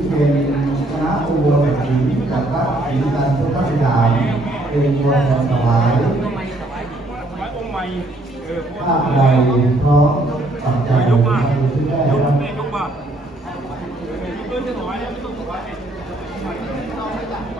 ที่เป็นคณะองค์รวมศิลป์จากวัดศรีการพุทธิดาเป็นตัวแทนถวายภาพใดพร้อมปัจจัยในที่ได้รับจะเขียน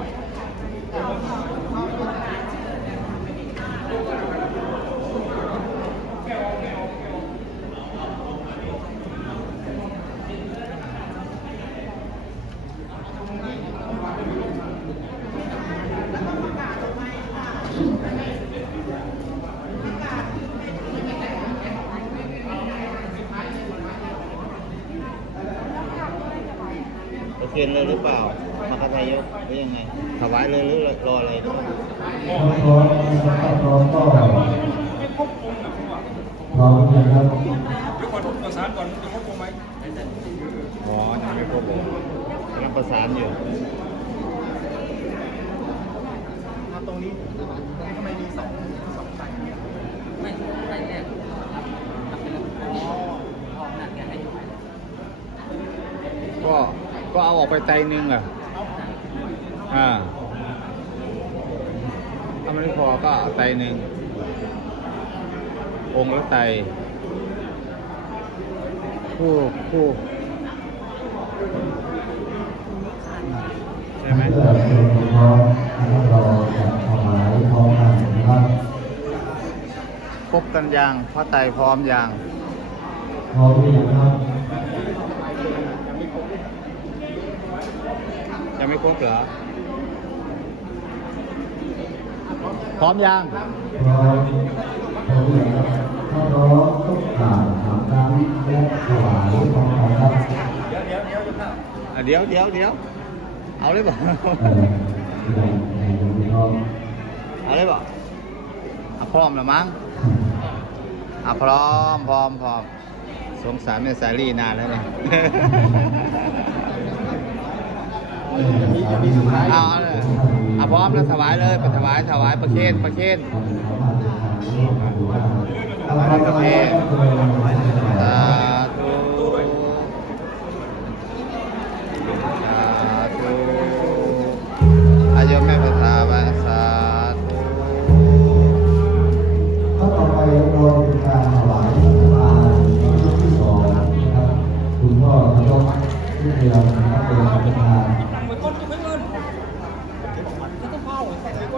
เลยหรือเปล่า มากระทายกหรือยังไงถวายเลยหรือรออะไรพร้อมพร้อมนะครับพร้อมก็พร้อมนะครับอ๋อยังไม่ครบเลยกำลังประสานอยู่ก็ก็เอาออกไปไตหนึงอะอ่าถ้ามันไม่พอก็เอาไตหนึ่งองค์ละไตคู่คู่ใช่ไหมเพื่อเป็นพร้อมนะครับเราจะถวายพร้อมกันนะครับครบกันยางพระไตรพร้อมยางพร้อมหรือยังครับ ยังไม่ครบเหรอ พร้อมยัง พร้อมพร้อมหรือยังครับถ้าพร้อมก็กราบถามครั้งและถวายพร้อมกันครับเดี๋ยวเดี๋ยวเดี๋ยวเอาเลยบ่เอ่อที่เราในโรงเรียนเราเอาเลยบ่อะพร้อมแล้วมั้งอะพร้อมพร้อมพร้อมสงสารแม่สาลีนานแล้วเนี่ย เอาเลยเอาพร้อมแล้วถวายเลยไปถวายถวายประเคนประเคนเอาไ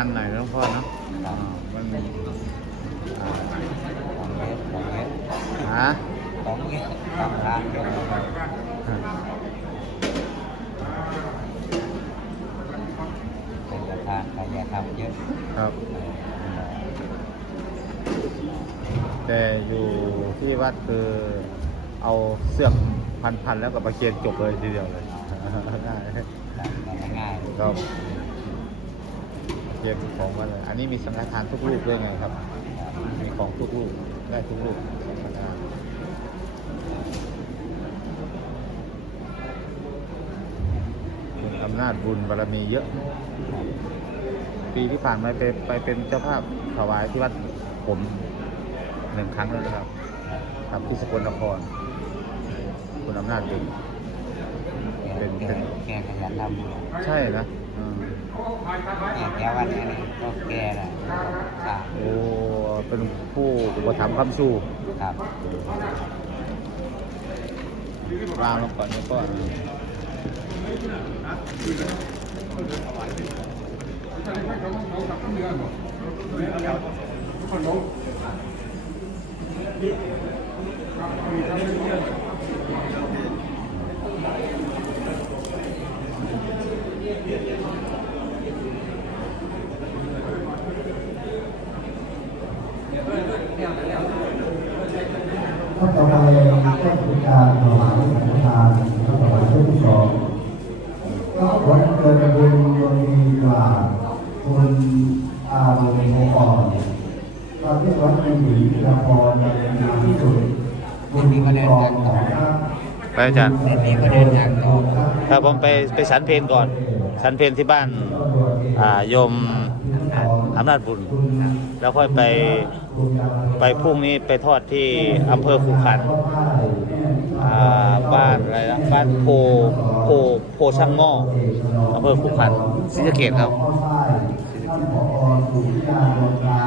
านหน่อยนะหลวงพ่อเนาะอ่ามันอ่าสองเมตรสองเมตรฮะสองเมตรสองทางยกมือเป็นประธานใครอย่าทำเยอะครับ แต่อยู่ที่วัดคือเอาเสื้อกพันๆแล้วกับประเคียนจบเลยทีเดียวเลยง่ายแต่ง่ายก็ เรียนของมาเลยอันนี้มีสังฆทานทุกรูปด้วยไงครับ มีของทุกรูปได้ทุกรูปสังฆทานอำนาจบุญบารมีเยอะ ปีที่ผ่านมาไปไปเป็นเจ้าภาพถวายที่วัดผมหนึ่งครั้งแล้วนะครับครับที่สกลนครคุณอำนาจบุญแกแกแกขยันทำบุญใช่นะ อืมแกแกวันนี้ก็แกนะทราบโอ้ เป็นผู้อุปถัมภ์คำสู้ครับวางลงก่อนแล้วก็ ถ้าต่อไปก็เป็นการถวายสังฆทานนะครับถวายชุดที่สองก็ขอเกิดบุญโดยมีกว่าคุณอาบุญโมอ่อนตอนที่วัดในหญิงละครในงานที่สุดบุญกองของพระไปอาจารย์ถ้างต่อครับผมไปไปฉันเพลก่อนฉันเพลที่บ้านโยมอำนาจบุญ แล้วค่อยไป ไปพรุ่งนี้ไปทอดที่อำเภอขุขันธ์อ่าบ้านอะไรนะบ้านโพโพโพช่างหม้ออำเภอขุขันธ์ศรีสะเกษครับท่านผอสุริยาดวงตา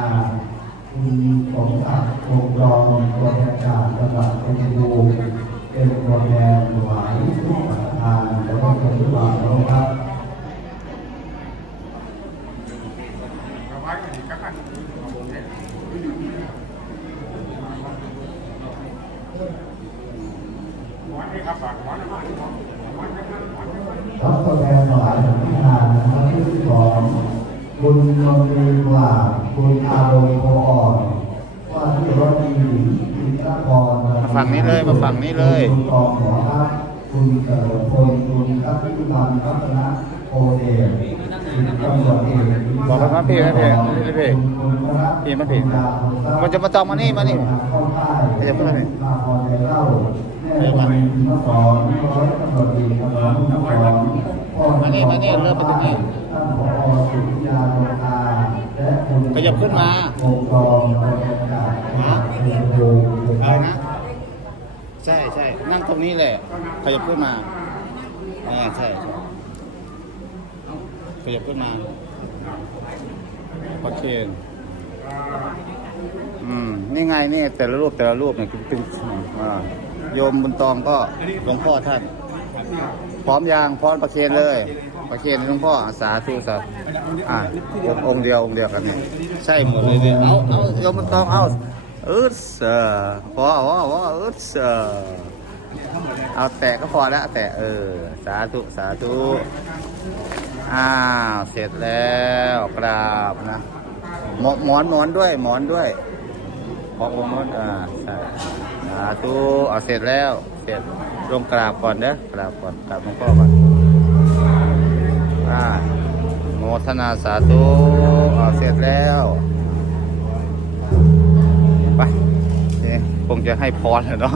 คุณสมศักดิ์คงรองตัวแทนจากจังหวัดเพชรบูรณ์เป็นตัวแทนถวายทุกประทานแล้วก็เป็นทุกวันนะครับ รับตัวแทนถวายสังฆทานนะครับที่สองคุณนนทรีกว่าคุณอารมณ์โพอ่อนว่าที่รถดีหญิงอินทรพรมาฝั่งนี้เลยมาฝั่งนี้เลยคุณกองหมอครับคุณเฉลิมพลคุณกัปพิพันธ์รัตนะโพเดชตำรวจเอกบอกกันว่าพี่นะพี่พี่พี่พี่มาพี่มันจะมาจองมานี่มานี่เข้าค่ายขยับขึ้นมาหน่อยมาพร ในเล่าแม่วันเมื่อสอนร้อยตำรวจเอกกำลังสอนพ่อมานี่มานี่เริ่มไปตรงนี้ขยับขึ้นมาองค์กรบรรยากาศเป็นโยอะไรนะ ใช่ใช่นั่งตรงนี้แหละขยับขึ้นมาออใช่ใช่ขยับขึ้นมาโอเคอืม นี่ไงนี่แต่ละรูปแต่ละรูปเนี่ยเป็นอ่า โยมบุญตองก็หลวงพ่อท่าน พร้อมยางพร้อมประเคนเลยประเคนหลวงพ่อสาธุสาธุอ่าองค์เดียวองค์เดียวกันนี่ใช่หมดเลยเนี่ยเอาเอาโยมบุญตองเอาอึดเสอพอพอพออึดเสอเอาแตะก็พอแล้วแตะเออ สาธุสาธุอ้าวเสร็จแล้วกราบนะหมอนหมอนหมอนด้วยหมอนด้วยขององค์นู้นอ่า สาธุเอาเสร็จแล้ว เสร็จลงกราบก่อนเด้อกราบก่อนกราบหลวงพ่อก่อนอ่าโมทนาสาธุเอาเสร็จแล้วไปเนี่ยคงจะให้พรแล้วเนาะ